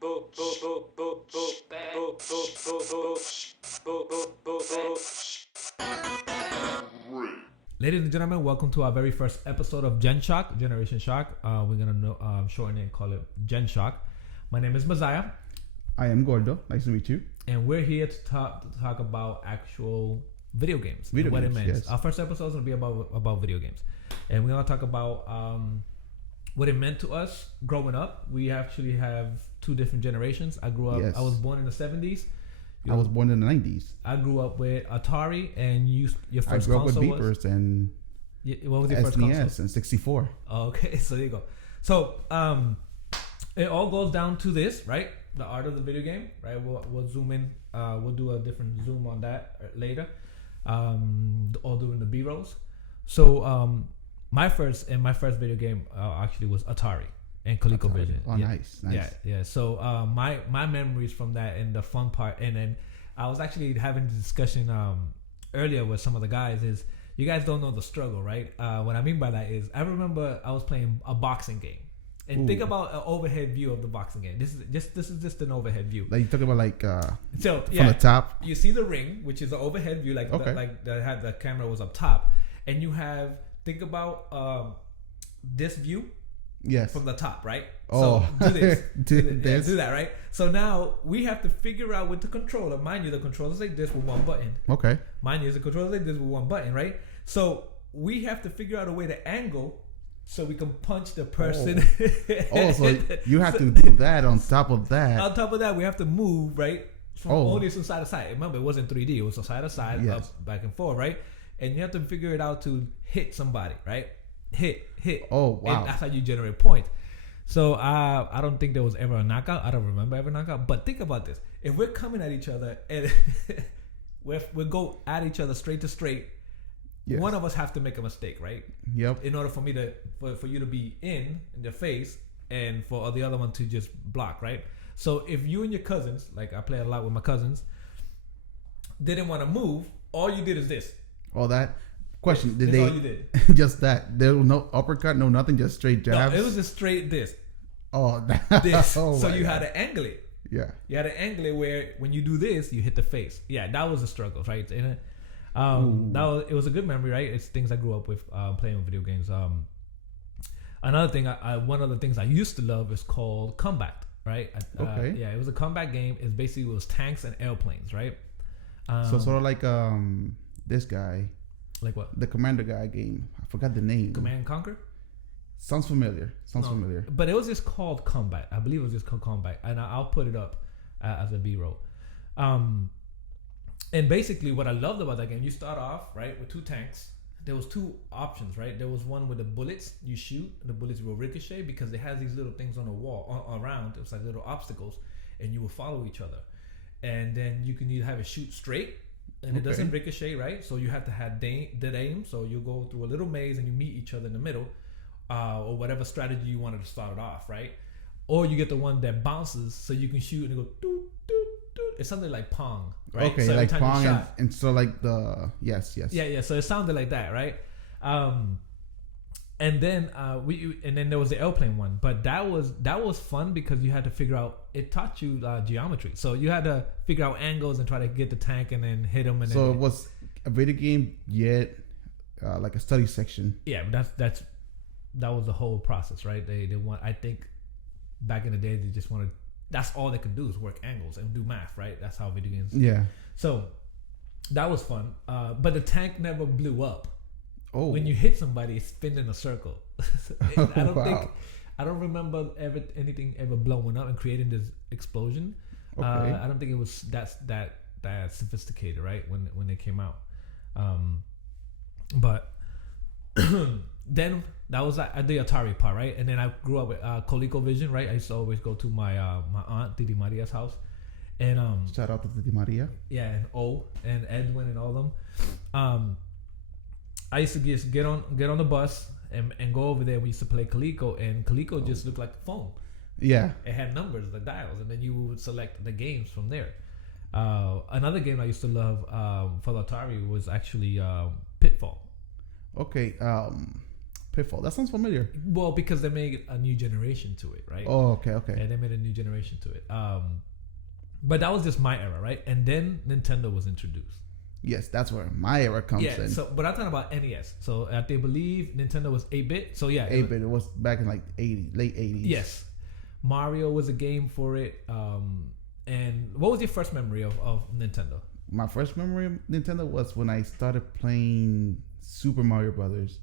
Ladies and gentlemen, welcome to our very first episode of Gen Shock, Generation Shock. We're gonna shorten it and call it Gen Shock. My name is Messiah. I am Gordo. Nice to meet you. And we're here to talk about actual video games. Video what games, it means. yes. Our first episode is gonna be about video games, and we're gonna talk about what it meant to us growing up. We actually have two different generations. I grew up. Yes. I was born in the 70s. I was born in the 90s. I grew up with Atari, and your first I grew up with console beepers and what was your first console? SNES and 64. Oh, okay, so there you go. So it all goes down to this, right? The art of the video game, right? We'll zoom in. We'll do a different zoom on that later, all during the B rolls. So my first video game actually was Atari and ColecoVision. Oh, yeah. nice. Yeah. So my memories from that and the fun part, and then I was actually having a discussion earlier with some of the guys. Is you guys don't know the struggle, right? What I mean by that is I remember I was playing a boxing game. And think about an overhead view of the boxing game. This is just an overhead view. Like you're talking about like so from the top. You see the ring, which is an overhead view, like Okay. like that had the camera was up top, and you have think about this view. Yes. From the top, right? Oh. So do this. This. Do that, right? So now we have to figure out with the controller. Mind you, the controller's like this with one button. Okay. Mind you, the controller's like this with one button, right? So we have to figure out a way to angle so we can punch the person. Oh, so you have to do that on top of that. On top of that, we have to move, right? From Oh. only from side to side. Remember, it wasn't 3D. It was from side to side, Yes. up, back and forth, right? And you have to figure it out to hit somebody, right? Hit. Oh, wow. And that's how you generate points. So I don't think there was ever a knockout. I don't remember ever knockout. But think about this: if we're coming at each other and we go at each other straight to straight, Yes. one of us have to make a mistake, right? Yep. In order for me to for you to be in the face and for the other one to just block, right? So if you and your cousins, like I play a lot with my cousins, didn't want to move, all you did is this. All that. Question: Did That's they all you did. just that? There was no uppercut, no nothing, just straight jabs. No, it was just straight this. Oh, This. oh So my you had God. to angle it. Yeah. You had to angle it where when you do this, you hit the face. Yeah, that was the struggle, right? And it was a good memory, right? It's things I grew up with playing video games. Another thing, one of the things I used to love is called Combat, right? Okay. Yeah, it was a combat game. It was tanks and airplanes, right? So sort of like this guy, Like what? the Commander guy game. I forgot the name. Command and Conquer? Sounds familiar. No, Familiar. But it was just called Combat. I believe it was just called Combat. And I'll put it up as a B-roll. And basically what I loved about that game, you start off, right, with two tanks. There was two options, right? There was one with the bullets. You shoot, and the bullets will ricochet because it has these little things on the wall, around. It was like little obstacles. And you will follow each other. And then you can either have it shoot straight, and it doesn't ricochet, right? So you have to have dead aim. So you go through a little maze and you meet each other in the middle, or whatever strategy you wanted to start it off, right? Or you get the one that bounces, so you can shoot and it go doot doot doot. It's something like Pong, right? Okay, so like every time Pong you shot, and so like the yes. yeah. So it sounded like that, right? And then there was the airplane one, but that was fun because you had to figure out. It taught you geometry, so you had to figure out angles and try to get the tank and then hit them. And So then, it was a video game yet like a study section. yeah, but that was the whole process, right? They want. I think back in the day they just wanted. That's all they could do is work angles and do math, right? That's how video games. Yeah. So that was fun, but the tank never blew up. Oh. When you hit somebody, it's spinning in a circle. Wow. I don't remember anything ever blowing up and creating this explosion. Okay. I don't think it was that sophisticated, right? When they came out, but then that was the Atari part, right? And then I grew up with ColecoVision, right? I used to always go to my my aunt Didi Maria's house, and Shout out to Titi Maria. yeah, and O and Edwin and all them. I used to just get on the bus and go over there. We used to play Coleco, and Coleco just looked like a phone. Yeah. It had numbers, the dials, and then you would select the games from there. Another game I used to love for the Atari was actually Pitfall. Okay. Pitfall. That sounds familiar. Well, because they made a new generation to it, right? Oh, okay. Yeah, they made a new generation to it. But that was just my era, right? And then Nintendo was introduced. Yes, that's where my era comes in. So, but I'm talking about NES. So, I believe Nintendo was 8-bit. So, yeah. 8-bit. It was back in like late 80s. Yes. Mario was a game for it. And what was your first memory of Nintendo? My first memory of Nintendo was when I started playing Super Mario Brothers.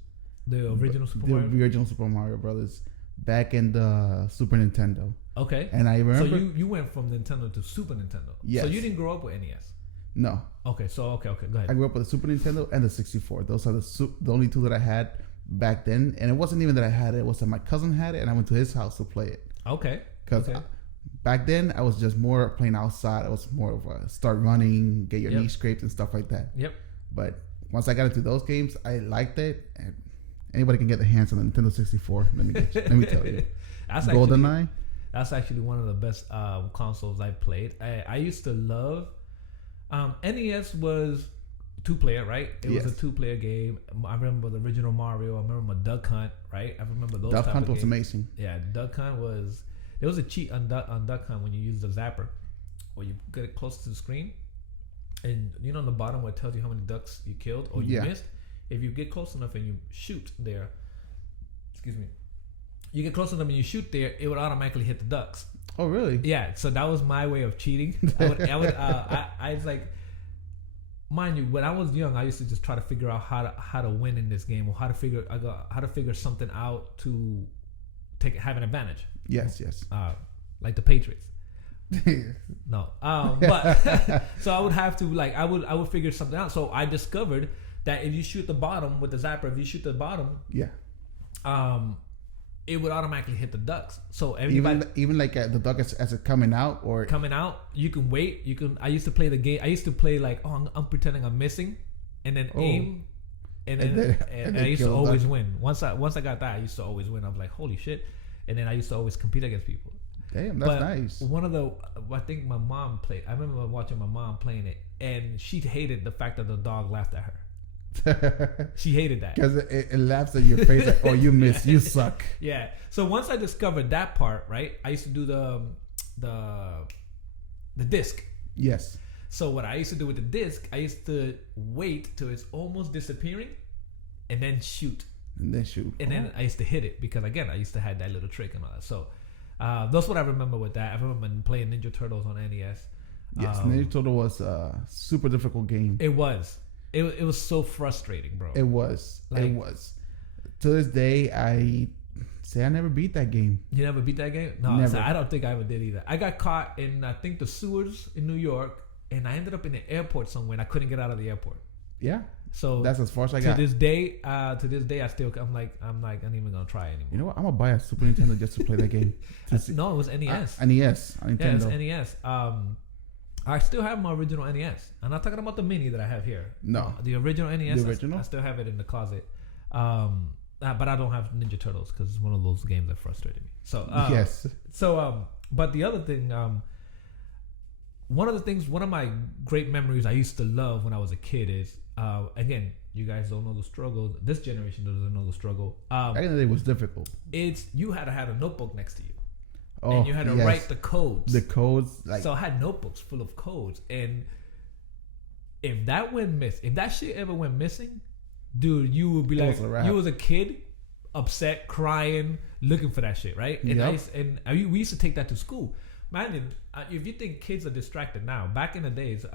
The original Super Mario? The original Super Mario Brothers back in the Super Nintendo. Okay. And I remember... So you went from Nintendo to Super Nintendo. Yes. So you didn't grow up with NES? No. Okay, go ahead. I grew up with the Super Nintendo and the 64. Those are the only two that I had back then. And it wasn't even that I had it. It was that my cousin had it and I went to his house to play it. Okay. Because back then, I was just more playing outside. I was more of a start running, get your knee scraped and stuff like that. Yep. But once I got into those games, I liked it. And anybody can get their hands on the Nintendo 64. Let me tell you. That's Goldeneye. That's actually one of the best consoles I've played. I used to love... NES was 2-player, right? It was a 2-player game. I remember the original Mario. I remember Duck Hunt, right? I remember those. Duck Hunt was games. Amazing. Yeah, Duck Hunt was. There was a cheat on Duck Hunt when you use the zapper, where you get it close to the screen, and on the bottom where it tells you how many ducks you killed or you missed. If you get close enough and you shoot there, you get close enough and you shoot there, it would automatically hit the ducks. Oh, really? Yeah, so that was my way of cheating. I was like, mind you, when I was young, I used to just try to figure out how to win in this game, or how to figure something out to have an advantage. Yes. Like the Patriots. No, but so I would have to I would figure something out. So I discovered that if you shoot the bottom with the zapper, it would automatically hit the ducks. So everybody, even like the duck as it coming out, you can wait. I used to play the game. I used to play I'm pretending I'm missing, and then aim, and I used to always win. Once I got that, I used to always win. I was like, holy shit! And then I used to always compete against people. Damn, that's nice. I think my mom played. I remember watching my mom playing it, and she hated the fact that the dog laughed at her. She hated that because it laughs at your face like, oh, you missed. You suck. Yeah. So once I discovered that part, right, I used to do the disc. Yes. So what I used to do with the disc, I used to wait till it's almost disappearing, and then shoot. And then I used to hit it because again I used to have that little trick and all that. So that's what I remember with that. I remember playing Ninja Turtles on NES. Yes, Ninja Turtle was a super difficult game. It was. It was so frustrating, bro. It was. To this day, I say I never beat that game. You never beat that game? No, never. I don't think I ever did either. I got caught in, I think, the sewers in New York, and I ended up in the airport somewhere, and I couldn't get out of the airport. Yeah. So that's as far as I got. To this day, I still, I'm not even gonna try anymore. You know what? I'm gonna buy a Super Nintendo just to play that game. No, it was NES. NES. Nintendo. Yeah, it's NES. I still have my original NES. I'm not talking about the mini that I have here. No. The original NES. The original? I still have it in the closet. But I don't have Ninja Turtles because it's one of those games that frustrated me. So yes. So but the other thing, one of my great memories I used to love when I was a kid is again, you guys don't know the struggle. This generation doesn't know the struggle. Back in the day, it was difficult. You had to have a notebook next to you. Oh, and you had to write the codes. So I had notebooks full of codes, and if that shit ever went missing, dude, you would be like, you was a kid, upset, crying, looking for that shit, right? And we used to take that to school. Man, if you think kids are distracted now, back in the days,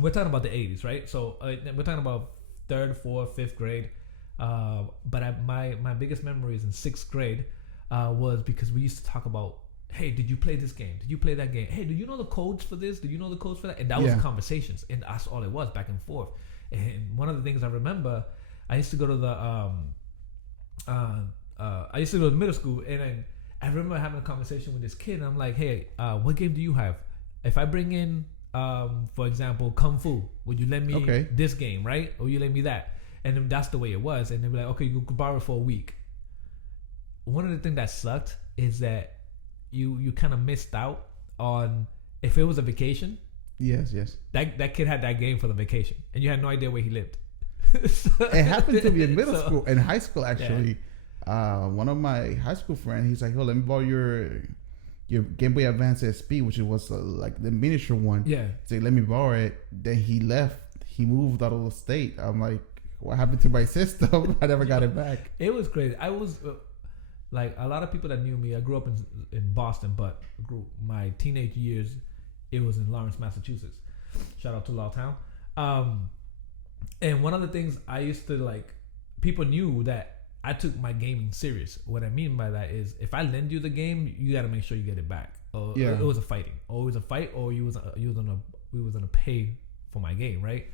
we're talking about the 80s, right? So we're talking about 3rd, 4th, 5th grade. But my biggest memory is in 6th grade. Was because we used to talk about, hey, did you play this game? Did you play that game? Hey, do you know the codes for this? Do you know the codes for that? And that was conversations, and that's all it was, back and forth. And one of the things I remember, I used to go to the middle school, and then I remember having a conversation with this kid, and I'm like, hey, what game do you have? If I bring in, for example, Kung Fu, would you let me this game, right? Or you let me that? And then that's the way it was. And they'd be like, okay, you could borrow it for a week. One of the things that sucked is that you kind of missed out on, if it was a vacation. Yes. That kid had that game for the vacation, and you had no idea where he lived. It happened to me in middle school, in high school actually. One of my high school friends, he's like, "Oh, let me borrow your Game Boy Advance SP, which was like the miniature one." Yeah. He's like, "Let me borrow it." Then he left. He moved out of the state. I'm like, "What happened to my system?" I never got it back. It was crazy. I was like a lot of people that knew me. I grew up in Boston, but my teenage years, it was in Lawrence, Massachusetts. Shout out to Lawtown. And one of the things I used to like, people knew that I took my gaming serious. What I mean by that is, if I lend you the game, you got to make sure you get it back. It was a fighting. Or it was a fight, or we was gonna pay for my game, right?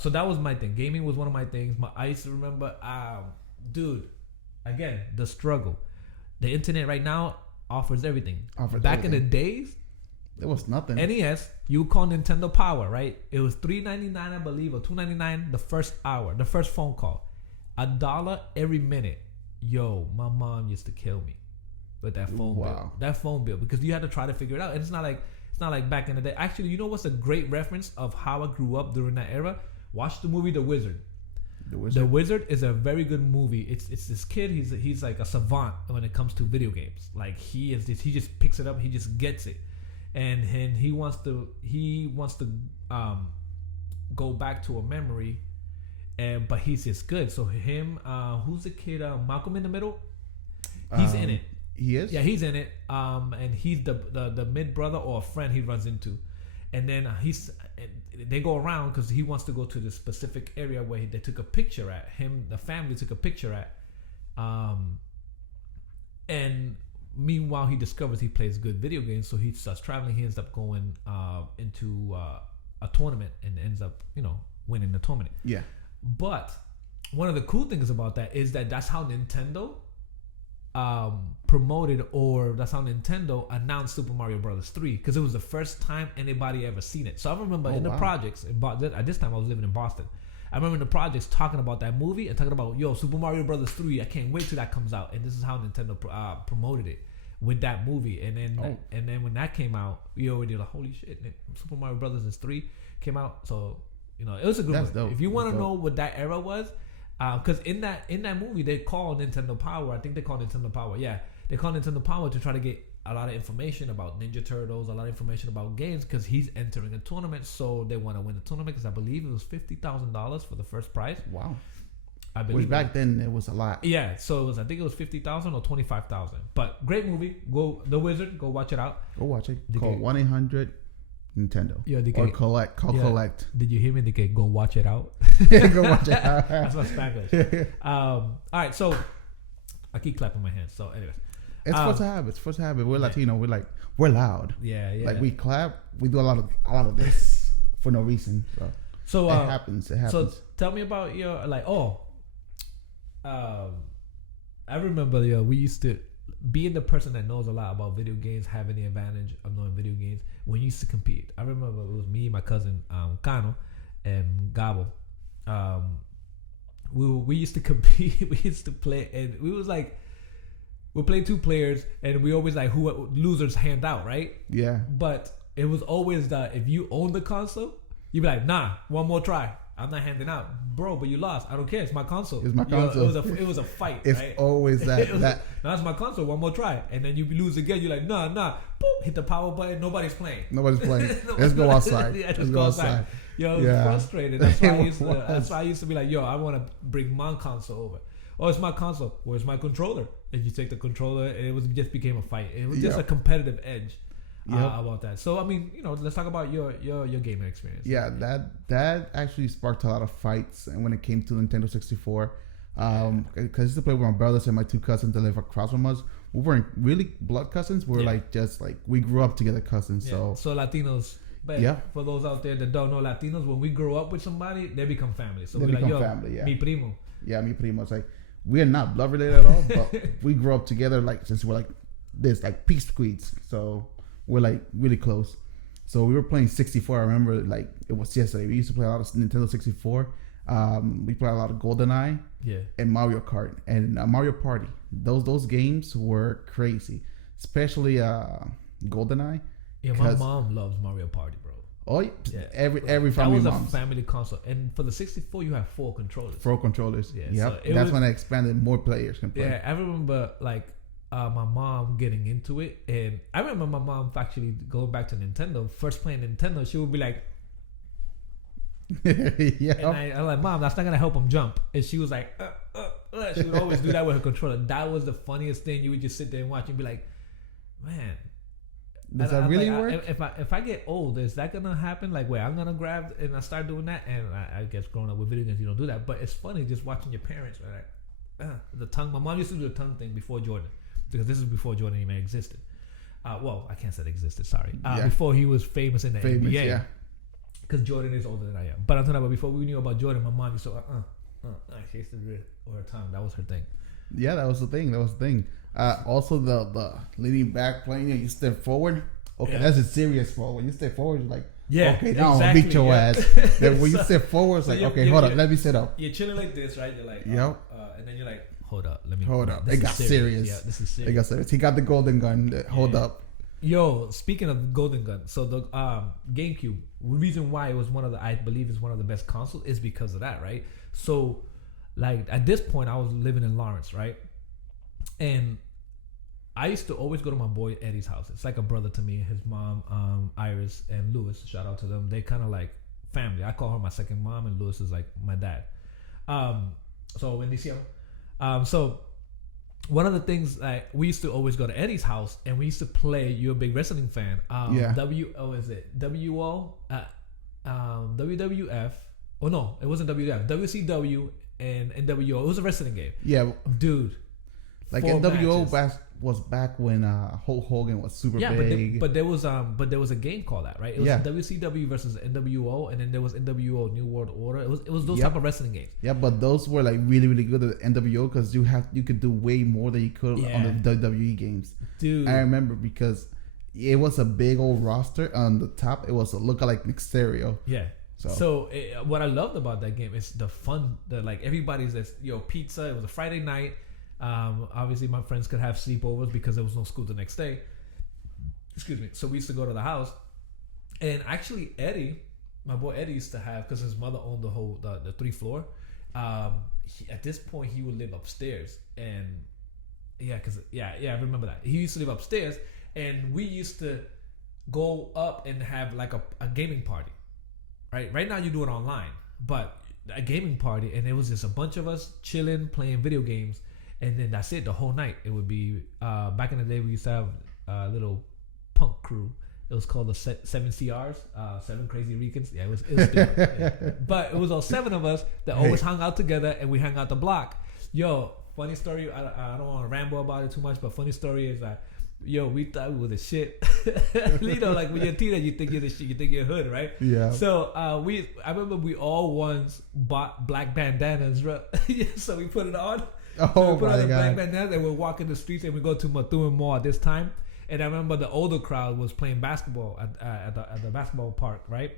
So that was my thing. Gaming was one of my things. I used to remember, dude. Again, the struggle. The internet right now offers everything. Back in the days, there was nothing. NES, you call Nintendo Power, right? It was $3.99, I believe, or $2.99 the first hour, the first phone call. $1 every minute. Yo, my mom used to kill me with that phone bill. That phone bill, because you had to try to figure it out. And it's not like back in the day. Actually, you know what's a great reference of how I grew up during that era? Watch the movie The Wizard. The Wizard is a very good movie. It's this kid. He's like a savant when it comes to video games. Like he just picks it up. He just gets it, and he wants to go back to a memory, but he's just good. So him, who's the kid? Malcolm in the Middle. He's in it. He is. Yeah, he's in it. And he's the mid brother or a friend he runs into, and then they go around because he wants to go to this specific area where they took a picture at. The family took a picture at. And meanwhile, he discovers he plays good video games, so he starts traveling. He ends up going into a tournament and ends up, winning the tournament. Yeah. But one of the cool things about that is that that's how Nintendo promoted, or that's how Nintendo announced Super Mario Brothers 3, because it was the first time anybody ever seen it. So I remember the projects at this time I was living in Boston. I remember in the projects talking about that movie and talking about, yo, Super Mario Brothers 3. I can't wait till that comes out. And this is how Nintendo promoted it with that movie. And then when that came out, we already like, holy shit, Super Mario Brothers 3 came out. So it was a good one. Dope. If you want to know what that era was. Because in that movie they call Nintendo Power. I think they call Nintendo Power. Yeah, they call Nintendo Power to try to get a lot of information about Ninja Turtles, a lot of information about games, because he's entering a tournament. So they want to win the tournament, because I believe it was $50,000 for the first prize. Wow. I believe. Which back then it was a lot. Yeah, so I think it was $50,000 or $25,000. But great movie. Go The Wizard. Go watch it out. Go watch it. Call 1-800 Nintendo. Yeah, or collect. Collect. Did you hear me? DK, go watch it out. Go watch it out. That's my Spanglish. All right, so I keep clapping my hands. So, anyways, it's supposed to happen. We're Latino. We're loud. Yeah. Like we clap. We do a lot of this for no reason. So it happens. So tell me about your I remember we used to, being the person that knows a lot about video games, having the advantage of knowing video games, when you used to compete. I remember it was me, my cousin Kano, and Gabo. We used to compete. We used to play, and we played 2 players, and we always like who losers hand out, right? Yeah. But it was always that if you own the console, you'd be like, nah, one more try. I'm not handing out, bro. But you lost. I don't care. It's my console. It's my console. It was a fight. It's right? always that. Now it's my console. One more try, and then you lose again. You're like, nah. Boop, hit the power button. Nobody's playing. Let's go outside. Let's go outside. Yo, I was frustrated. That's why I used to be like, yo, I want to bring my console over. Oh, it's my console. Where's my controller? And you take the controller, and it just became a fight. It was just a competitive edge. About that. So I mean, let's talk about your gaming experience. Yeah, that actually sparked a lot of fights, and when it came to Nintendo 64, because I used to play with my brothers and my 2 cousins that live across from us. We weren't really blood cousins. We were we grew up together cousins. Yeah. So Latinos. But for those out there that don't know Latinos, when we grow up with somebody, they become family. So we're like, yo, family, mi primo. Yeah, mi primo. It's like we are not blood related at all, but we grew up together since we're this peace squeeds. So we're really close. So we were playing 64. I remember it was yesterday. We used to play a lot of Nintendo 64. We played a lot of GoldenEye. Yeah. And Mario Kart and Mario Party. Those games were crazy, especially GoldenEye. Yeah, my mom loves Mario Party, bro. Oh, Yeah. every That family was mom's. a family console, and for the 64, you have 4 controllers. 4 controllers. Yeah, Yep. so That's when I expanded. More players can play. Yeah, I remember like my mom getting into it, and I remember my mom actually going back to Nintendo. First playing Nintendo, she would be like, Yeah. and I'm like, Mom, that's not gonna help him jump. And she was like, she would always do that with her controller. That was the funniest thing. You would just sit there and watch and be like, man. Does that really work? If I get old, is that gonna happen? Like, wait, I'm gonna grab and I start doing that, and I guess growing up with video games, you don't do that. But it's funny just watching your parents. Right? Like, the tongue. My mom used to do the tongue thing before Jordan, because this is before Jordan even existed. Well, I can't say it existed. Sorry. Before he was famous in the NBA. Yeah. Because Jordan is older than I am. But I'm talking about before we knew about Jordan, my mom used to she used to do it with her tongue. That was her thing. Yeah, that was the thing. Also, the leaning back playing, you step forward. Okay, that's a serious fall. When you step forward, you're like, okay, now exactly, I'll beat your ass. Then when you step forward, it's like, okay, hold up, let me sit up. You're chilling like this, right? You're like, and then you're like, hold up. It got serious. Yeah, this is serious. It got serious. He got the golden gun. Hold up. Yo, speaking of golden gun, so the GameCube, the reason why it was I believe is one of the best consoles is because of that, right? So, like at this point, I was living in Lawrence, right? And I used to always go to my boy Eddie's house. It's like a brother to me. His mom, Iris and Lewis, shout out to them. They kind of like family. I call her my second mom, and Lewis is like my dad. So in DC, so one of the things we used to always go to Eddie's house, and we used to play. You're a big wrestling fan. WWF. Oh no, it wasn't WWF. WCW and NWO. It was a wrestling game. Yeah, dude. Like NWO was back when Hulk Hogan was super big. But there was a game called that, right? It was WCW versus NWO, and then there was NWO New World Order. It was those type of wrestling games. Yeah, but those were like really, really good at NWO because you could do way more than you could on the WWE games. Dude, I remember because it was a big old roster on the top. It was a lookalike Mysterio. Yeah. So what I loved about that game is the fun. Like everybody's pizza. It was a Friday night. Obviously, my friends could have sleepovers because there was no school the next day. Excuse me. So we used to go to the house, and actually, my boy Eddie, used to have, because his mother owned the 3rd floor. At this point, he would live upstairs, and I remember that he used to live upstairs, and we used to go up and have like a gaming party. Right now, you do it online, but a gaming party, and it was just a bunch of us chilling, playing video games. And then that's it the whole night. It would be back in the day we used to have a little punk crew. It was called the 7 CRs, 7 Crazy Ricans. Yeah, it was stupid. Yeah. But it was all 7 of us that always hung out together, and we hung out the block. Yo, funny story. I don't want to ramble about it too much, but funny story is that we thought we were the shit. Like when you're a teenager, you think you're the shit. You think you're hood, right? Yeah. So I remember we all once bought black bandanas, right? So we put it on. So we put on the black bandanas, and we're walking the streets, and we go to Methuen Mall at this time. And I remember the older crowd was playing basketball at the basketball park, right?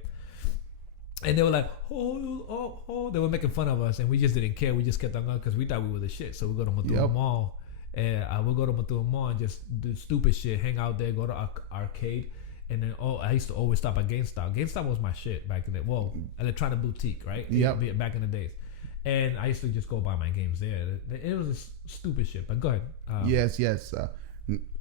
And they were like, oh, they were making fun of us, and we just didn't care. We just kept on going because we thought we were the shit. So we go to Methuen Mall, and we'll go to Methuen Mall and just do stupid shit, hang out there, go to arcade. And then I used to always stop at GameStop. GameStop was my shit back in the day. Well, Electronic Boutique, right? Yeah. Back in the days. And I used to just go buy my games there. It was just stupid shit. But go ahead. Yes.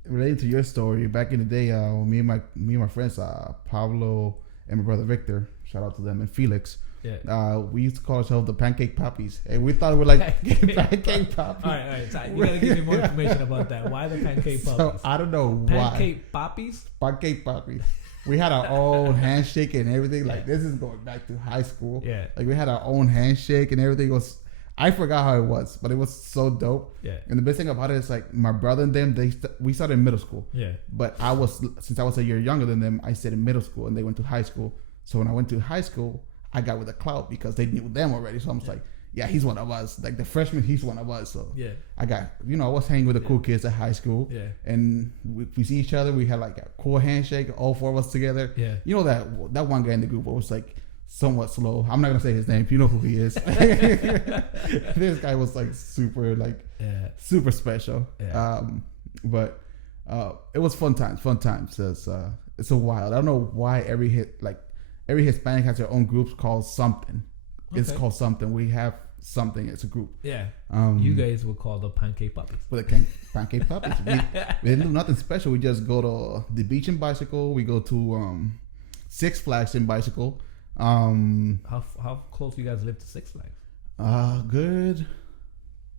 Related to your story, back in the day, me and my friends, Pablo and my brother Victor, shout out to them, and Felix. Yeah. We used to call ourselves the Pancake Poppies, and we thought we were like Pancake Poppies. All right. So you gotta give me more information about that. Why the Pancake Poppies? So I don't know why. Pancake Poppies. Pancake Poppies. We had our own handshake and everything. Like, this is going back to high school. Yeah. Like, we had our own handshake and everything. I forgot how it was, but it was so dope. Yeah. And the best thing about it is, like, my brother and them, we started in middle school. Yeah. But since I was a year younger than them, I stayed in middle school, and they went to high school. So when I went to high school, I got with the clout because they knew them already. So I'm just like, yeah, he's one of us. Like, the freshman, he's one of us. So I got, I was hanging with the cool kids at high school. Yeah. And we see each other. We had like a cool handshake, all 4 of us together. Yeah. You know that one guy in the group was like somewhat slow. I'm not going to say his name. You know who he is. This guy was like super special. Yeah. But it was fun times. It's so wild. I don't know why every every Hispanic has their own groups called something. It's Okay. called something. We have something. It's a group. Yeah. You guys were called the pancake puppies. With pancake puppies. We didn't do nothing special. We just go to the beach and bicycle. We go to Six Flags and bicycle. How close you guys live to Six Flags? Good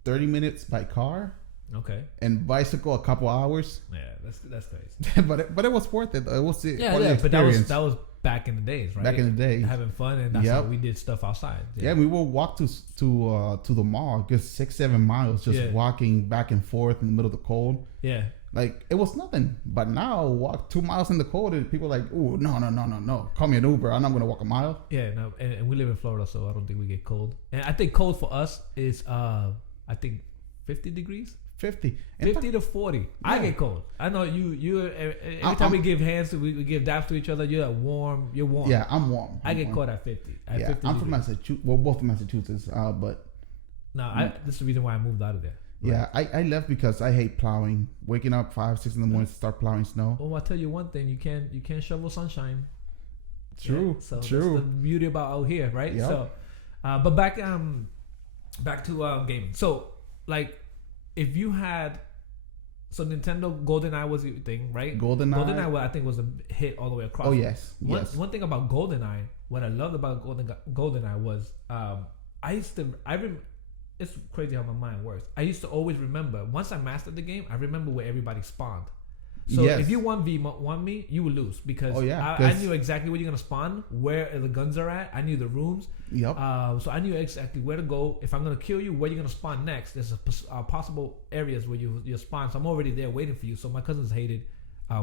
30 minutes by car. Okay. And bicycle a couple hours. Yeah, that's crazy. but it was worth it. It was the Yeah, but that was back in the days, right? Back in the day, having fun, and that's how we did stuff outside. Yeah, we will walk to the mall, just 6-7 miles, just walking back and forth in the middle of the cold. Yeah, like it was nothing. But now walk 2 miles in the cold, and people are like, oh no, call me an Uber. I'm not gonna walk a mile. Yeah, no, and we live in Florida, so I don't think we get cold. And I think cold for us is I think 50 degrees. 50 to 40. Yeah. I get cold. I know you every time we give hands, we give daps to each other. You're warm. You're warm. Yeah, I'm warm. I get cold at 50. Yeah, 50 I'm from Massachusetts. Well, both from Massachusetts. But no, this is the reason why I moved out of there. Right? Yeah, I left because I hate plowing. Waking up 5-6 in the morning to start plowing snow. Oh, I'll tell you one thing. You can't shovel sunshine. True. Yeah, so true. That's the beauty about out here, right? Yep. So, but back to gaming. So, like, if you had, so Nintendo Goldeneye was your thing, right? Goldeneye, I think, was a hit all the way across. Oh yes. One thing about Goldeneye, what I loved about Goldeneye was, it's crazy how my mind works. I used to always remember, once I mastered the game, I remember where everybody spawned. So if you 1v1 me, you would lose because I knew exactly where you're gonna spawn, where the guns are at. I knew the rooms. Yep. So I knew exactly where to go. If I'm gonna kill you, where you're gonna spawn next. There's possible areas where you spawn. So I'm already there waiting for you. So my cousins hated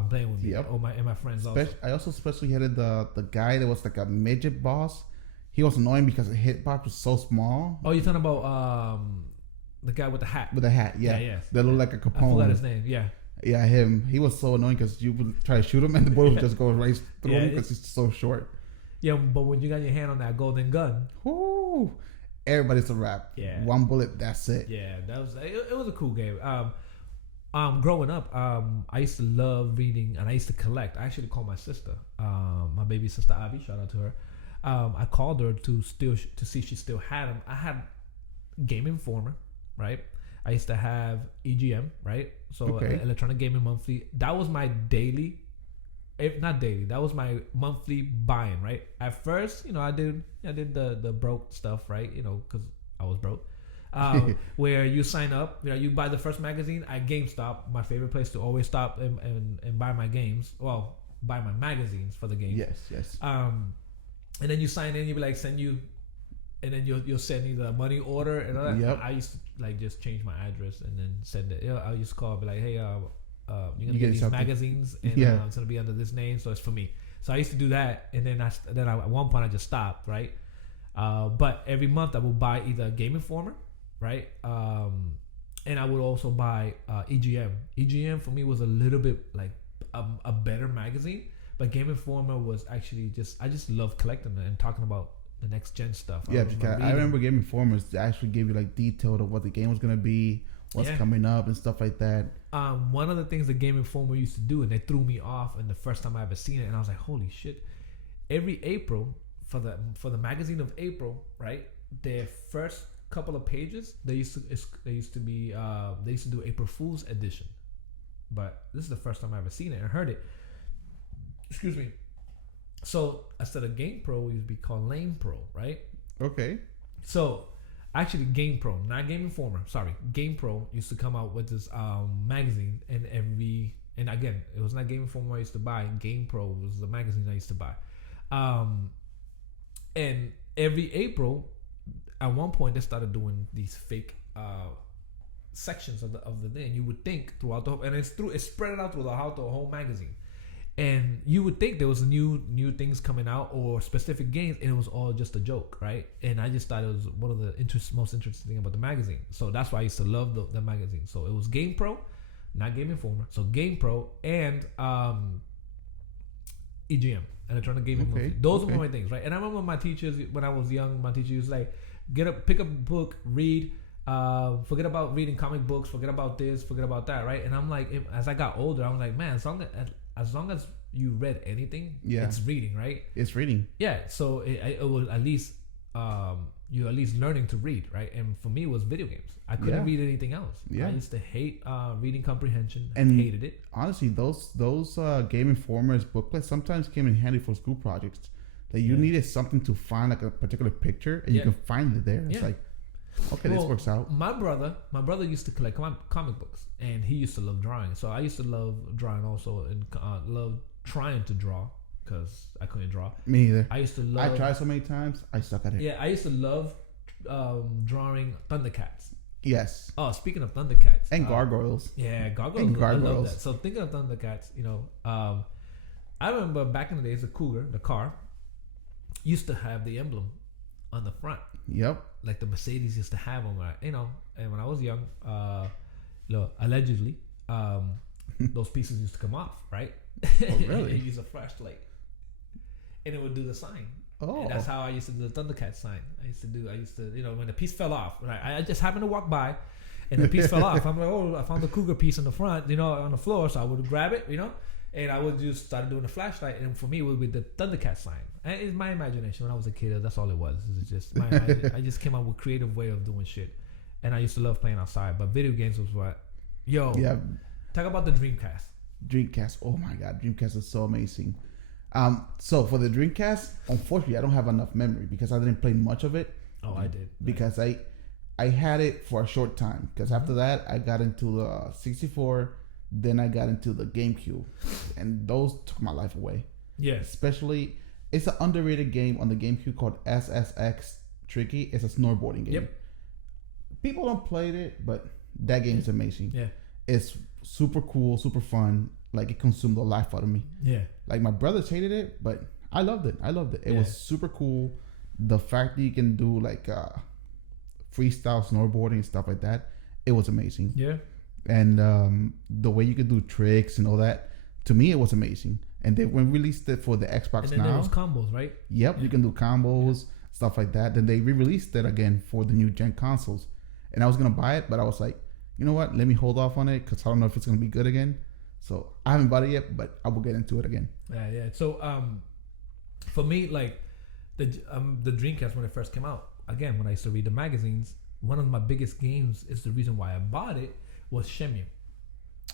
playing with me. Yep. And my friends also. I also especially hated the guy that was like a midget boss. He was annoying because the hitbox was so small. Oh, you're talking about the guy with the hat. With the hat, yeah. That looked like a Capone. I forgot his name. Yeah. Yeah, him. He was so annoying because you would try to shoot him and the bullet would just go right through him because he's so short. Yeah, but when you got your hand on that golden gun, whoo, everybody's a wrap. Yeah, one bullet, that's it. Yeah, it was a cool game. Growing up, I used to love reading and I used to collect. I actually called my sister, my baby sister Abby. Shout out to her. I called her to see if she still had them. I had Game Informer, right? I used to have EGM, right? So Electronic Gaming Monthly. That was my daily, if not daily, that was my monthly buying, right? At first, I did the broke stuff, right? Because I was broke. Where you sign up, you buy the first magazine at GameStop, my favorite place to always stop and buy my games. Well, buy my magazines for the games. Yes. And then you sign in, you be like, send you. And then you'll send me the money order and all that. Yep. I used to just change my address and then send it. I used to call and be like, hey, you're gonna get these magazines and it's gonna be under this name, so it's for me. So I used to do that, and then at one point I just stopped, right? But every month I would buy either Game Informer, right? And I would also buy EGM. EGM for me was a little bit like a better magazine, but Game Informer was actually I just love collecting it and talking about the next gen stuff. Yeah, because I remember Game Informers actually gave you like detailed of what the game was gonna be, what's coming up, and stuff like that. One of the things the Game Informer used to do, and they threw me off, and the first time I ever seen it, and I was like, holy shit! Every April for the magazine of April, right? Their first couple of pages, they used to do April Fool's edition, but this is the first time I ever seen it and heard it. Excuse me. So instead of GamePro, it used to be called Lane Pro, right? Okay. So actually, GamePro, not Game Informer. Sorry, GamePro used to come out with this magazine, and again, it was not Game Informer I used to buy. GamePro was the magazine I used to buy. And every April, at one point, they started doing these fake sections of the day, and you would think throughout the whole, and it's spread out throughout the whole magazine. And you would think there was new things coming out or specific games, and it was all just a joke, right? And I just thought it was one of the most interesting thing about the magazine. So that's why I used to love the magazine. So it was GamePro, not Game Informer. So GamePro and EGM, Electronic Gaming Monthly. Those were my things, right? And I remember my teachers, when I was young, my teacher was like, pick up a book, read. Forget about reading comic books. Forget about this. Forget about that, right? And I'm like, as I got older, I'm like, man, as long as you read anything, Yeah. it's reading, right? It's reading. Yeah. So it was at least you're at least learning to read, right? And for me, it was video games. I couldn't read anything else. Yeah. I used to hate reading comprehension. And hated it. Honestly, those Game Informers booklets sometimes came in handy for school projects. Like you needed something to find like a particular picture, and you can find it there. It's like, okay, this works out. My brother used to collect comic books, and he used to love drawing. So I used to love drawing also, and love trying to draw because I couldn't draw. Me either. I used to love. I tried so many times. I suck at it. Yeah, I used to love drawing Thundercats. Yes. Oh, speaking of Thundercats And gargoyles. Yeah, gargoyles. I love that. So thinking of Thundercats, I remember back in the days, the Cougar, the car, used to have the emblem on the front. Yep. Like the Mercedes used to have them, right? And when I was young, allegedly, those pieces used to come off, right? Oh, really? You use a flashlight, and it would do the sign. Oh. And that's how I used to do the Thundercat sign. I used to, when the piece fell off, right? I just happened to walk by, and the piece fell off. I'm like, oh, I found the Cougar piece on the front, on the floor. So I would grab it, and I would just start doing the flashlight. And for me, it would be the Thundercat sign. And it's my imagination. When I was a kid, that's all it was. It's just my imagination. I just came up with a creative way of doing shit. And I used to love playing outside. But video games was what? Yeah. Talk about the Dreamcast. Dreamcast. Oh my God. Dreamcast is so amazing. So for the Dreamcast, unfortunately, I don't have enough memory because I didn't play much of it. Oh, I did. Because I had it for a short time. Because after that, I got into the 64. Then I got into the GameCube. And those took my life away. Yeah. Especially, it's an underrated game on the GameCube called SSX Tricky. It's a snowboarding game. Yep. People don't play it, but that game is amazing. Yeah. It's super cool, super fun. Like, it consumed the life out of me. Yeah. Like, my brothers hated it, but I loved it. It was super cool. The fact that you can do, like, freestyle snowboarding and stuff like that, it was amazing. Yeah. And the way you could do tricks and all that, to me, it was amazing. And they released it for the Xbox and then now. there was combos, right? Yep, you can do combos, stuff like that. Then they re-released it again for the new gen consoles. And I was going to buy it, but I was like, you know what? Let me hold off on it because I don't know if it's going to be good again. So I haven't bought it yet, but I will get into it again. Yeah. So for me, like the Dreamcast when it first came out, again when I used to read the magazines, one of my biggest games is the reason why I bought it was Shenmue.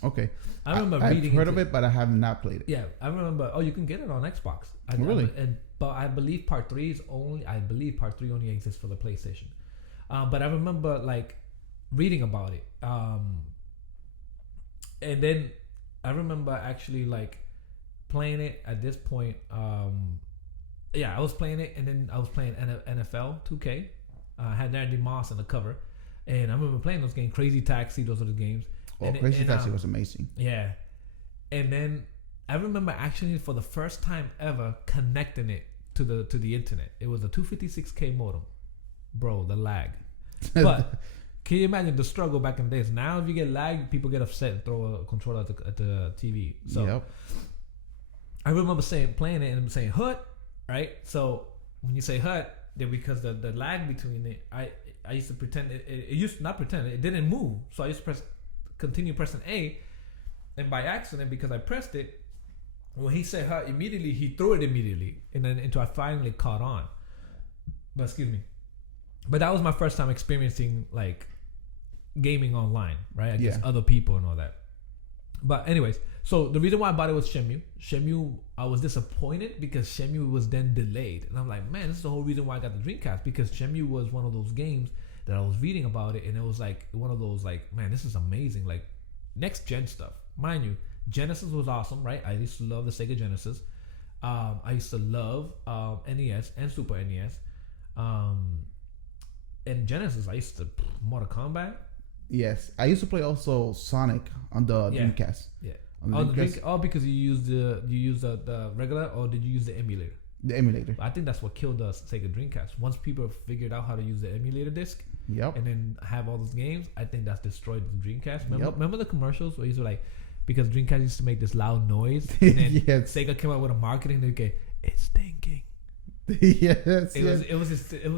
Okay, I remember reading. I've heard of it, but I have not played it. Yeah, I remember. Oh, you can get it on Xbox. Really? But I believe part 3 only exists for the PlayStation. But I remember like reading about it. And then I remember actually like playing it at this point. I was playing it, and then I was playing NFL 2K. I had Randy Moss on the cover, and I remember playing those games. Crazy Taxi, those are the games. Oh, Crazy Taxi was amazing. Yeah, and then I remember actually for the first time ever connecting it to the internet. It was a 256K modem, bro. The lag, but. Can you imagine the struggle back in the days? Now, if you get lag, people get upset and throw a controller at the TV. So, yep. I remember playing it and saying "hut," right? So when you say "hut," then because the lag between it, I used to pretend it used to not pretend it didn't move. So I used to continue pressing A, and by accident because I pressed it, when he said "hut" immediately, he threw it immediately, and then until I finally caught on. But excuse me. But that was my first time experiencing like gaming online, right? Against other people and all that. But anyways, so the reason why I bought it was Shenmue. Shenmue, I was disappointed because Shenmue was then delayed. And I'm like, man, this is the whole reason why I got the Dreamcast, because Shenmue was one of those games that I was reading about it, and it was like one of those like, man, this is amazing. Like next gen stuff. Mind you, Genesis was awesome, right? I used to love the Sega Genesis. I used to love NES and Super NES. And Genesis, I used to Mortal Kombat. Yes, I used to play also Sonic on the Dreamcast. Yeah. On the Dreamcast, because you used the regular, or did you use the emulator? The emulator. I think that's what killed us Sega Dreamcast. Once people figured out how to use the emulator disc, and then have all those games, I think that's destroyed the Dreamcast. Remember the commercials where you were like, because Dreamcast used to make this loud noise, and then Sega came out with a marketing. They go, it's thinking. Yes, It was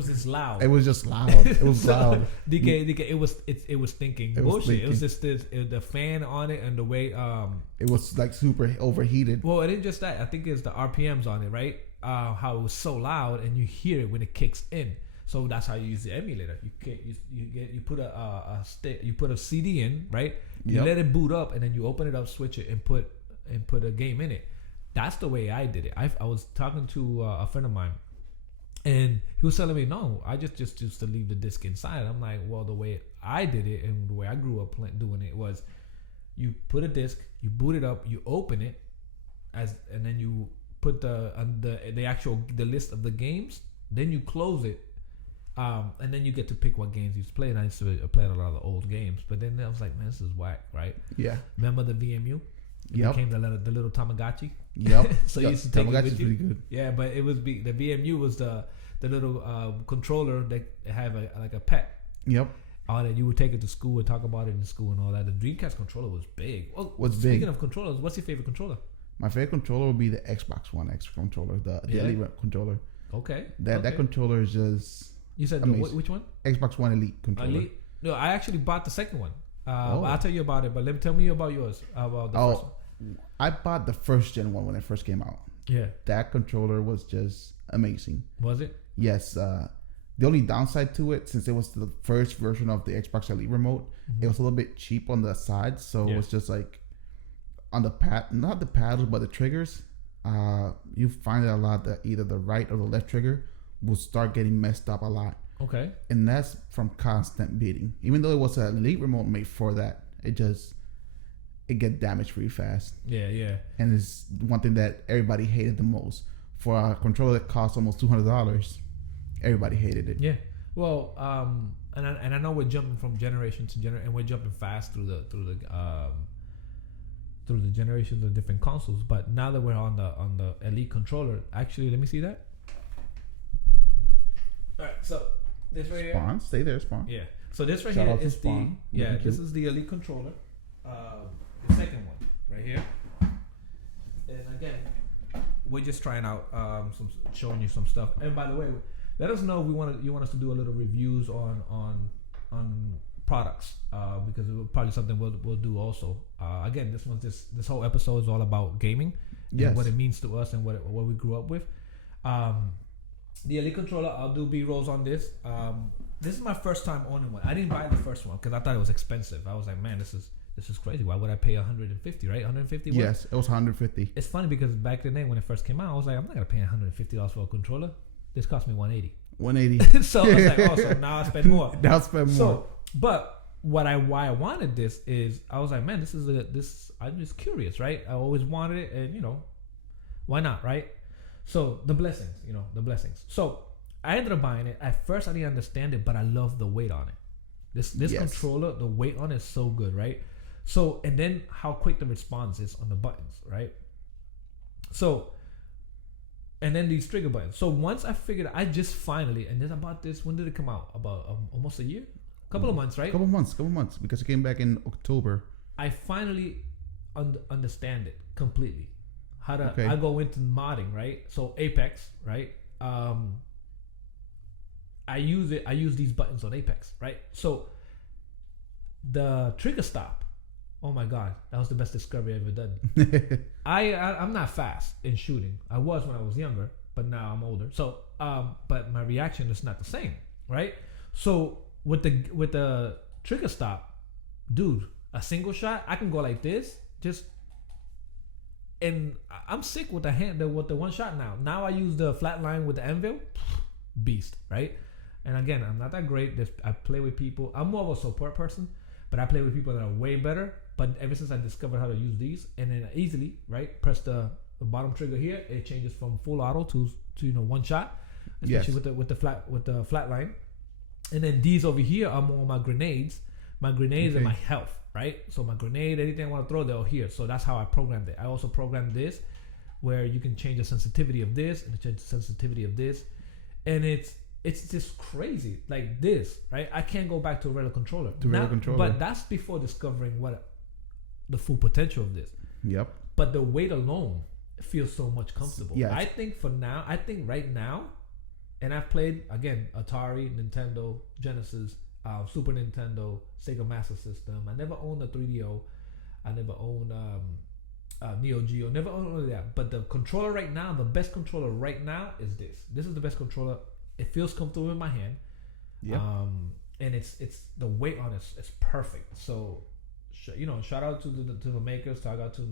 just loud. It was just loud. It was loud. DK, it was thinking bullshit. Thinking. It was just the fan on it and the way it was like super overheated. Well, it ain't just that. I think it's the RPMs on it, right? How it was so loud and you hear it when it kicks in. So that's how you use the emulator. You put a CD in, right? You let it boot up and then you open it up, switch it, and put a game in it. That's the way I did it. I was talking to a friend of mine, and he was telling me, no, I just used to leave the disc inside. I'm like, well, the way I did it and the way I grew up doing it was, you put a disc, you boot it up, you open it, and then you put the list of the games, then you close it, and then you get to pick what games you play. And I used to play a lot of the old games, but then I was like, man, this is whack, right? Yeah. Remember the VMU? It became the little Tamagotchi. Yep. So you used to take it with you. Pretty good. Yeah, but it was the VMU was the little controller that had like a pet. Yep. All that you would take it to school and talk about it in school and all that. The Dreamcast controller was big. Oh, speaking of controllers, what's your favorite controller? My favorite controller would be the Xbox One X controller, the Elite controller. Okay. That controller is just. You said which one? Xbox One Elite controller. Elite? No, I actually bought the second one. I'll tell you about it, but tell me about yours. About the first one. I bought the first gen one when it first came out. Yeah. That controller was just amazing. Was it? Yes. The only downside to it, since it was the first version of the Xbox Elite remote, it was a little bit cheap on the sides. So it was just like on the not the paddles, but the triggers. You find it a lot that either the right or the left trigger will start getting messed up a lot. Okay. And that's from constant beating. Even though it was an Elite remote made for that, it get damaged pretty fast. Yeah. And it's one thing that everybody hated the most. For a controller that cost almost $200, everybody hated it. Yeah. Well, and I know we're jumping from generation to generation, and we're jumping fast through the generations of different consoles. But now that we're on the Elite controller, actually, let me see that. All right, so this right here. Spawn, stay there, Spawn. Yeah. So this right here is this is the Elite controller, the second one right here. And again, we're just trying out showing you some stuff. And by the way, let us know if you want us to do a little reviews on products, because it will probably something we'll do also. Again, this whole episode is all about gaming and what it means to us and what we grew up with. The Elite controller, I'll do B-rolls on this. This is my first time owning one. I didn't buy the first one because I thought it was expensive. I was like, man, this is crazy. Why would I pay $150? Right, $150. Yes, it was $150. It's funny because back then when it first came out, I was like, I'm not gonna pay $150 for a controller. This cost me $180. $180. So I was like, oh, so now I spend more. So, but why I wanted this is I was like, man, I'm just curious, right? I always wanted it, and why not, right? So the blessings. So I ended up buying it. At first, I didn't understand it, but I love the weight on it. This controller, the weight on it is so good, right? So, and then how quick the response is on the buttons, right? So, and then these trigger buttons. So once I figured, I just finally, and then about this, when did it come out? About almost a year? Couple of months, right? Couple months, because it came back in October. I finally understand it completely. I go into modding, right? So Apex, right? I use these buttons on Apex, right? So the trigger stop, oh my god, that was the best discovery I've ever done. I'm not fast in shooting. I was when I was younger, but now I'm older. So but my reaction is not the same, right? So with the trigger stop, dude, a single shot, I can go like this, and I'm sick with with the one shot now. Now I use the flat line with the anvil, beast, right? And again, I'm not that great. I play with people. I'm more of a support person, but I play with people that are way better. But ever since I discovered how to use these, and then easily, right, press the bottom trigger here, it changes from full auto to one shot, especially with the flat line. And then these over here are more my grenades. My grenades and my health, right? So my grenade, anything I want to throw, they're here. So that's how I programmed it. I also programmed this, where you can change the sensitivity of this and change the sensitivity of this, and it's just crazy, like this, right? I can't go back to a regular controller. But that's before discovering the full potential of this. Yep. But the weight alone feels so much comfortable. Yes. I think right now, and I've played again Atari, Nintendo, Genesis, Super Nintendo, Sega Master System. I never owned a 3DO. I never owned Neo Geo. Never owned all of that. But the controller right now, the best controller right now is this. This is the best controller. It feels comfortable in my hand. Yeah. And it's the weight on it is perfect. So, shout out to the makers. Shout out to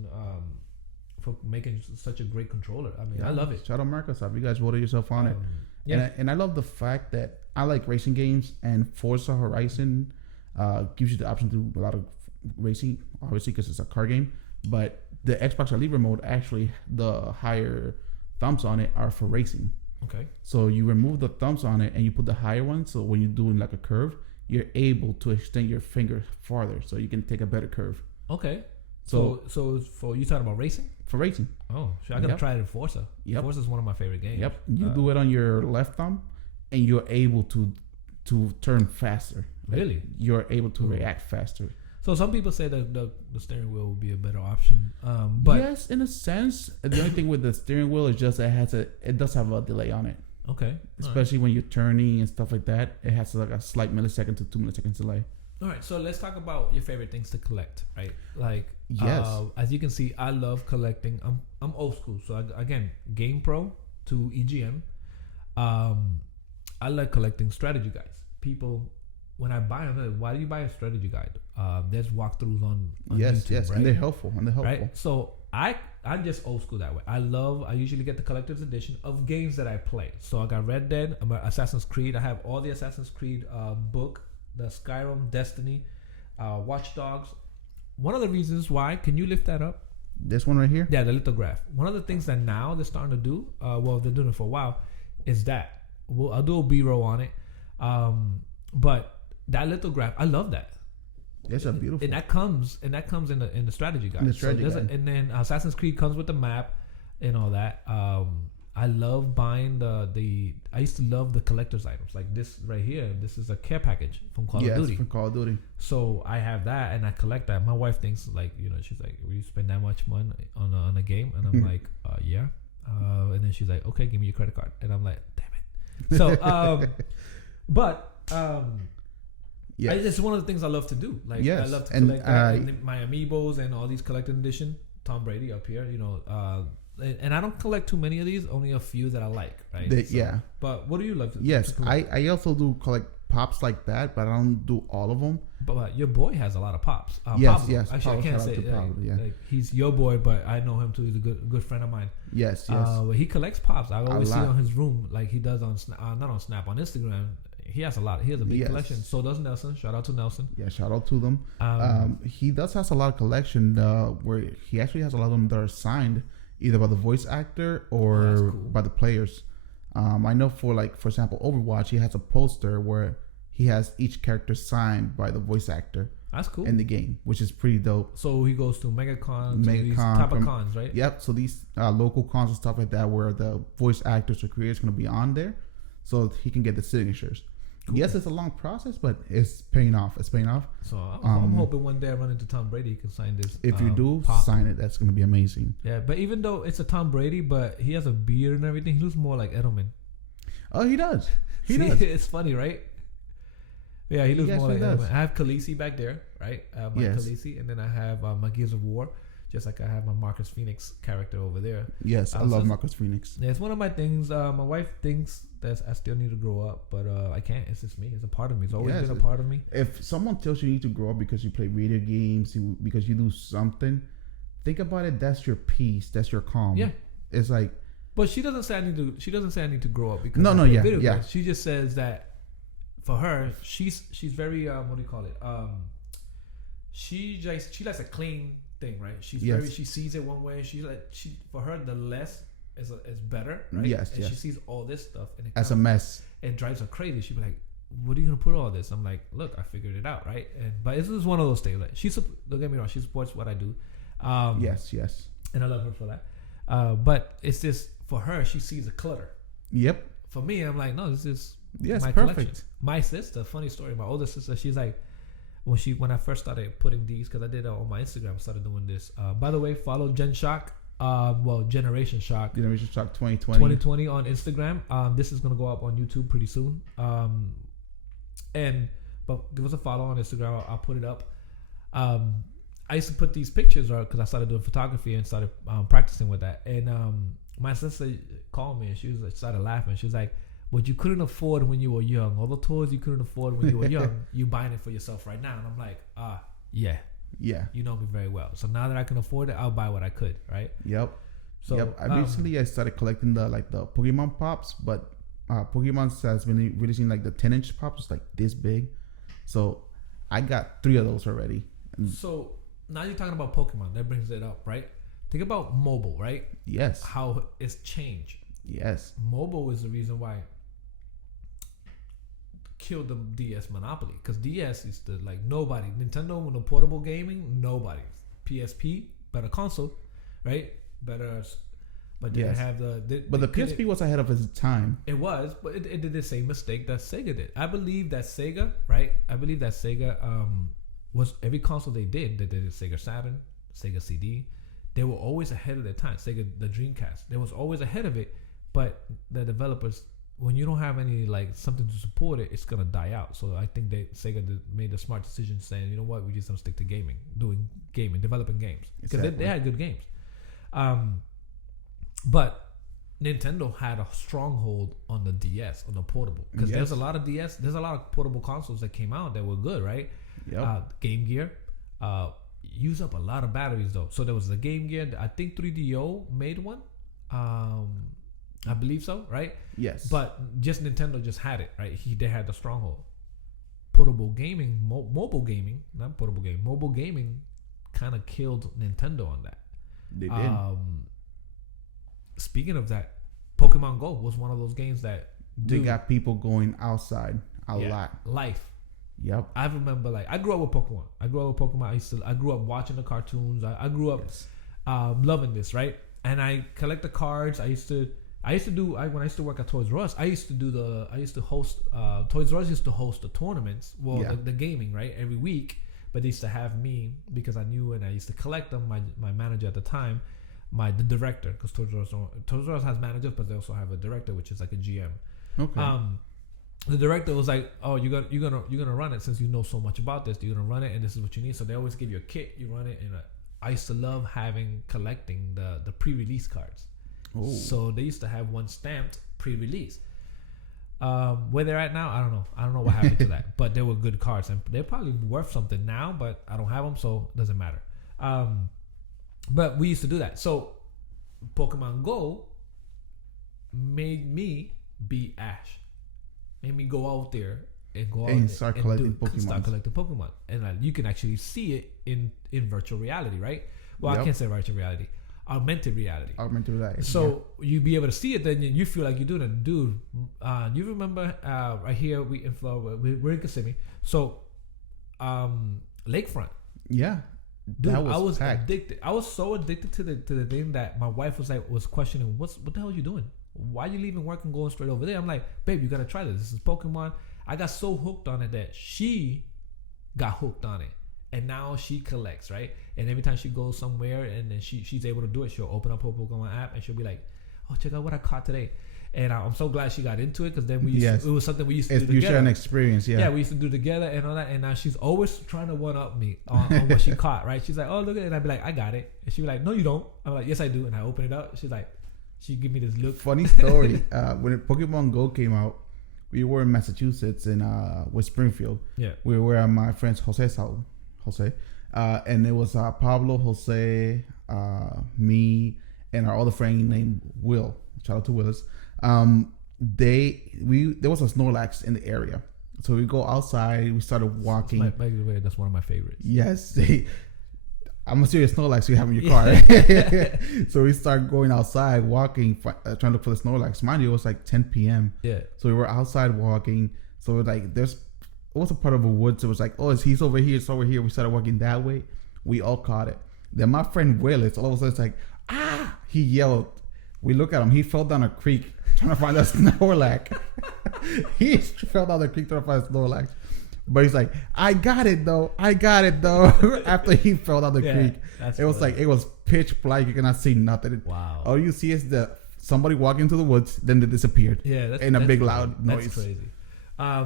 for making such a great controller. I mean, I love it. Shout out Microsoft. You guys voted yourself on it. Yeah. And I love the fact that I like racing games, and Forza Horizon gives you the option to do a lot of racing, obviously because it's a car game. But the Xbox Elite remote, actually, the higher thumbs on it are for racing. Okay. So you remove the thumbs on it and you put the higher one. So when you're doing like a curve, you're able to extend your finger farther, so you can take a better curve. Okay. So for you talking about racing? For racing. Oh, sure. I gotta try it in Forza. Yep. Forza is one of my favorite games. Yep. You do it on your left thumb, and you're able to turn faster. Really? You're able to react faster. So some people say that the steering wheel would be a better option. But yes, in a sense. The only thing with the steering wheel is just it does have a delay on it. Okay. Especially when you're turning and stuff like that, it has like a slight millisecond to 2 milliseconds delay. All right, so let's talk about your favorite things to collect, right? Like, yes, as you can see, I love collecting. I'm old school, so again, GamePro to EGM. I like collecting strategy guides. People, when I buy them, why do you buy a strategy guide? There's walkthroughs on YouTube, right? And they're helpful. Right? So I'm just old school that way. I usually get the collector's edition of games that I play. So I got Red Dead, Assassin's Creed. I have all the Assassin's Creed book, the Skyrim, Destiny, Watch Dogs. One of the reasons why, can you lift that up? This one right here? Yeah, the lithograph. One of the things that now they're starting to do, they're doing it for a while, is that. I'll do a B-roll on it. But that lithograph, I love that. It's a beautiful. And that comes in the strategy guide. And then Assassin's Creed comes with the map and all that. I love buying I used to love the collector's items like this right here. This is a care package from Call of Duty. From Call of Duty. So I have that and I collect that. My wife thinks like, she's like, will you spend that much money on a game? And I'm like, yeah. And then she's like, okay, give me your credit card. And I'm like, damn it. So, yes. It's one of the things I love to do. Like, yes. I love to collect my Amiibos and all these collected edition. Tom Brady up here, and I don't collect too many of these. Only a few that I like, right? Yeah. But what do you love to? Yes, I also do collect pops like that, but I don't do all of them. But your boy has a lot of pops. Yes, Pablo. yes. Actually, I can't say Pablo, like he's your boy, but I know him too. He's a good friend of mine. Yes. He collects pops. I always see on his room, like he does on not on Snap, on Instagram. He has a lot. He has a big collection. So does Nelson. Shout out to Nelson. Yeah, shout out to them. He does has a lot of collection where he actually has a lot of them that are signed either by the voice actor or by the players. I know for example, Overwatch, he has a poster where he has each character signed by the voice actor. That's cool. In the game, which is pretty dope. So he goes to MegaCon, these type of cons, right? Yep. So these local cons and stuff like that where the voice actors or creators going to be on there so he can get the signatures. Cool. Yes, it's a long process, but it's paying off. So I'm hoping one day I run into Tom Brady, he can sign this. If you do, sign it. That's going to be amazing. Yeah, but even though it's a Tom Brady, but he has a beard and everything, he looks more like Edelman. Oh, he does. It's funny, right? Yeah, he looks more like Edelman. I have Khaleesi back there, right? I have my Khaleesi, and then I have my Gears of War. Just like I have my Marcus Phoenix character over there. Yes, I love Marcus Phoenix. Yeah, it's one of my things. My wife thinks that I still need to grow up, but I can't. It's just me. It's a part of me. It's always been a part of me. If someone tells you need to grow up because you play video games, because you do something, think about it. That's your peace. That's your calm. Yeah. It's like. But she doesn't say I need to. She doesn't say I need to grow up because video games. She just says that for her, she's very what do you call it? She likes a clean thing, right? She's she sees it one way. For her the less is better, right? Yes, and she sees all this stuff and as a mess. It drives her crazy. She'd be like, "What are you gonna put all this?" I'm like, "Look, I figured it out, right?" But this is one of those things. Like don't get me wrong, she supports what I do. Yes, and I love her for that. But it's just for her, she sees a clutter. Yep. For me, I'm like, no, this is my perfect collection. My sister, funny story, my older sister, she's like. When I first started putting these, because I did it on my Instagram, I started doing this. By the way, follow Jen Shock Generation Shock. Generation Shock 2020. 2020 on Instagram. This is gonna go up on YouTube pretty soon. But give us a follow on Instagram. I'll put it up. I used to put these pictures because I started doing photography and started practicing with that. And my sister called me and she started laughing. She was like, "What you couldn't afford when you were young, all the toys you couldn't afford when you were young, you buying it for yourself right now." And I'm like, yeah, you know me very well. So now that I can afford it, I'll buy what I could, right? Yep. So I started collecting the Pokemon pops, but Pokemon has been releasing like the 10-inch pops, like this big. So I got 3 of those already. So now you're talking about Pokemon. That brings it up, right? Think about mobile, right? Yes. How it's changed. Yes. Mobile is the reason why killed the DS monopoly. Because DS is nobody. Nintendo with the portable gaming, nobody. PSP, better console, right? Better, but didn't have the PSP was ahead of its time. It was, but it did the same mistake that Sega did. I believe that Sega, right? Was every console they did Sega Saturn, Sega CD, they were always ahead of their time. Sega, the Dreamcast, they was always ahead of it. But the developers, when you don't have any something to support it, it's gonna die out. So I think Sega made the smart decision saying, you know what, we just gonna stick to developing games because they had good games. But Nintendo had a stronghold on the DS, on the portable, because there's a lot of portable consoles that came out that were good, right? Yep. Game Gear use up a lot of batteries though. So there was the Game Gear. I think 3DO made one. I believe so, right? Yes. But just Nintendo just had it, right? They had the stronghold. Portable gaming, mobile gaming kind of killed Nintendo on that. They did. Speaking of that, Pokemon Go was one of those games that they got people going outside a lot. Life. Yep. I remember I grew up with Pokemon. I grew up watching the cartoons. I grew up loving this, right? And I collect the cards. When I used to work at Toys R Us, Toys R Us used to host the tournaments, the gaming, right, every week. But they used to have me because I knew and I used to collect them. My manager at the time, the director, because Toys R Us has managers, but they also have a director, which is like a GM. Okay. The director was like, "Oh, you're gonna run it since you know so much about this. You're gonna run it, and this is what you need." So they always give you a kit. You run it, and I used to love collecting the pre-release cards. Oh. So they used to have one stamped pre-release. Where they're at now, I don't know. I don't know what happened to that, but they were good cards, and they're probably worth something now. But I don't have them, so it doesn't matter. But we used to do that. So Pokemon Go made me be Ash. Made me go out there and start collecting Pokemon. And you can actually see it in virtual reality, right? Well, I can't say virtual reality. Augmented reality. So you be able to see it, then you feel like you're doing it. Dude, you remember right here in Florida, we're in Kissimmee. So lakefront. Yeah. Dude, I was addicted. I was so addicted to the thing that my wife was questioning, what the hell are you doing? Why are you leaving work and going straight over there? I'm like, babe, you gotta try this. This is Pokemon. I got so hooked on it that she got hooked on it. And now she collects, right? And every time she goes somewhere and then she's able to do it, she'll open up her Pokemon app and she'll be like, "Oh, check out what I caught today." And I'm so glad she got into it because then it was something we used to do together. You share an experience, yeah. Yeah, we used to do together and all that. And now she's always trying to one-up me on what she caught, right? She's like, "Oh, look at it." And I'd be like, "I got it." And she'd be like, "No, you don't." I'm like, "Yes, I do." And I open it up. She's like, she give me this look. Funny story. When Pokemon Go came out, we were in Massachusetts in West Springfield. Yeah. We were at my friend's Jose's house. And it was Pablo, Jose, me, and our other friend named Will. Shout out to Willis. There was a Snorlax in the area, so we go outside. We started walking. By the way, that's one of my favorites. Yes, I'm a serious Snorlax you have in your car. So we start going outside, walking, trying to look for the Snorlax. Mind you, it was like 10 p.m. Yeah. So we were outside walking. So we're like, it was a part of a woods. It was like, oh, he's over here. It's over here. We started walking that way. We all caught it. Then my friend Willis, all of a sudden, it's like, ah! He yelled. We look at him. He fell down a creek trying to find a Snorlax. He fell down the creek trying to find a Snorlax. But he's like, I got it though. After he fell down the creek, it was like, it was pitch black. You cannot see nothing. Wow. All you see is somebody walking into the woods, then they disappeared. Yeah, that's a big loud noise. That's crazy.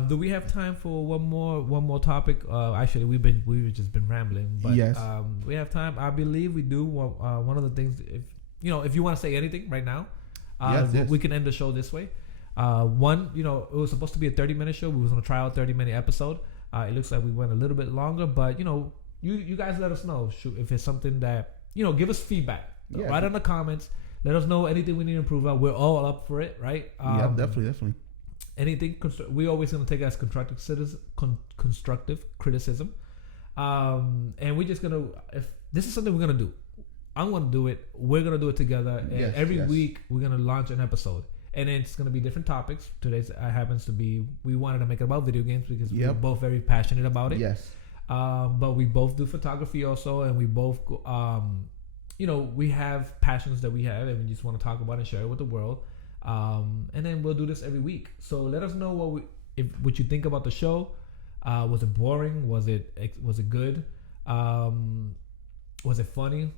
Do we have time for one more topic? Actually, we've just been rambling, but yes. We have time. I believe we do. One of the things, if you want to say anything right now, yes. We can end the show this way. It was supposed to be a 30-minute show. We was gonna try out 30-minute episode. It looks like we went a little bit longer, but you guys let us know if it's something that give us feedback. Yeah. Write in the comments. Let us know anything we need to improve on. We're all up for it, right? Yeah, definitely. Anything we always gonna take it as constructive criticism, and we're just gonna, if this is something we're gonna do, I'm gonna do it. We're gonna do it together, and every week we're gonna launch an episode, and it's gonna be different topics. Today's happens to be, we wanted to make it about video games because we're both very passionate about it. Yes. But we both do photography also, and we both we have passions that we have, and we just want to talk about and share it with the world. And then we'll do this every week. So let us know what you think about the show. Was it boring? Was it good? Was it funny?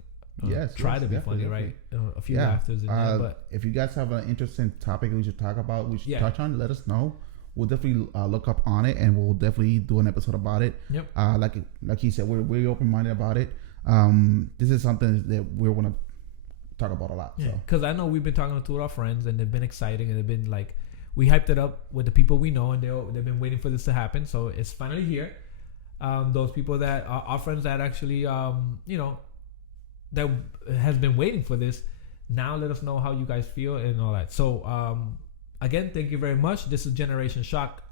Try to be funny, right? A few laughters in there. But if you guys have an interesting topic we should talk about, we should touch on, let us know. We'll definitely look up on it, and we'll definitely do an episode about it. Yep. Like he said, we're open minded about it. This is something that we're gonna talk about a lot. Because I know we've been talking to our friends, and they've been exciting, and they've been like, we hyped it up with the people we know, and they've been waiting for this to happen. So it's finally here. Those people that are our friends that actually that has been waiting for this. Now let us know how you guys feel and all that. So again, thank you very much. This is Generation Shock.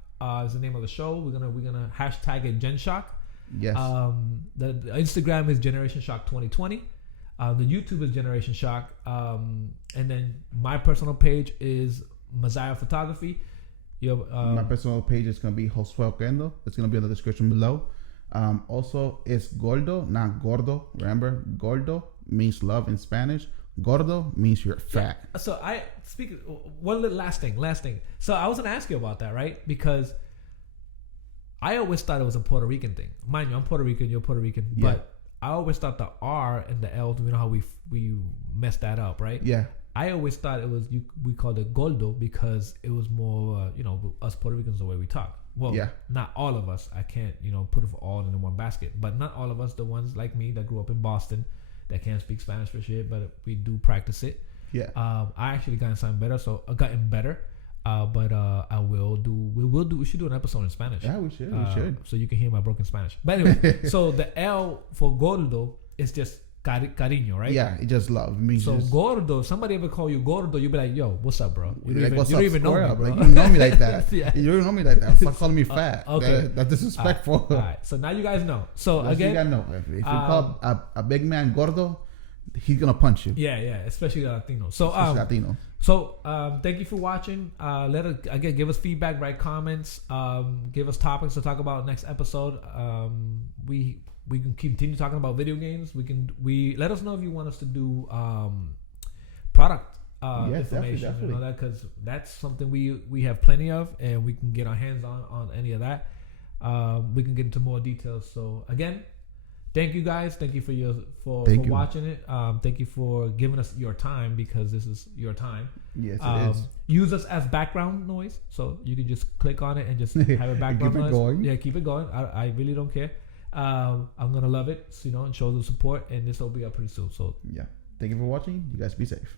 Is the name of the show. We're gonna hashtag it Gen Shock. Yes. The Instagram is Generation Shock 2020. The YouTube is Generation Shock. And then my personal page is Messiah Photography. My personal page is going to be Josué Oquendo. It's going to be in the description below. Also, it's Gordo, not Gordo. Remember, Gordo means love in Spanish. Gordo means you're fat. Yeah. So one little last thing. So I was going to ask you about that, right? Because I always thought it was a Puerto Rican thing. Mind you, I'm Puerto Rican, you're Puerto Rican. Yeah. But I always thought the R and the L, how we messed that up, right? Yeah. I always thought we called it Gordo because it was more, us Puerto Ricans, the way we talk. Well, not all of us. I can't, put it all in one basket. But not all of us, the ones like me that grew up in Boston that can't speak Spanish for shit, but we do practice it. Yeah. I actually gotten better, so I gotten better. But we should do an episode in Spanish. Yeah, we should. So you can hear my broken Spanish. But anyway, so the L for Gordo is just cariño, right? Yeah, it just love. So Gordo, somebody ever call you Gordo, you be like, yo, what's up, bro? You don't even know me, bro. Like, you know me like that. You don't know me like that. Stop calling me fat. Okay. That's disrespectful. All right. So now you guys know. So again, you guys know. If you call a big man Gordo, he's gonna punch you. Yeah, especially the Latino. So Latino. So thank you for watching. Give us feedback, write comments, give us topics to talk about next episode. We can continue talking about video games. We let us know if you want us to do product information, definitely. That, because that's something we have plenty of, and we can get our hands on any of that. We can get into more details. So again, thank you guys. Thank you for watching it. Thank you for giving us your time, because this is your time. Yes, it is. Use us as background noise, so you can just click on it and just have a background noise. Going. Yeah, keep it going. I really don't care. I'm gonna love it, and show the support. And this will be up pretty soon. So yeah, thank you for watching. You guys be safe.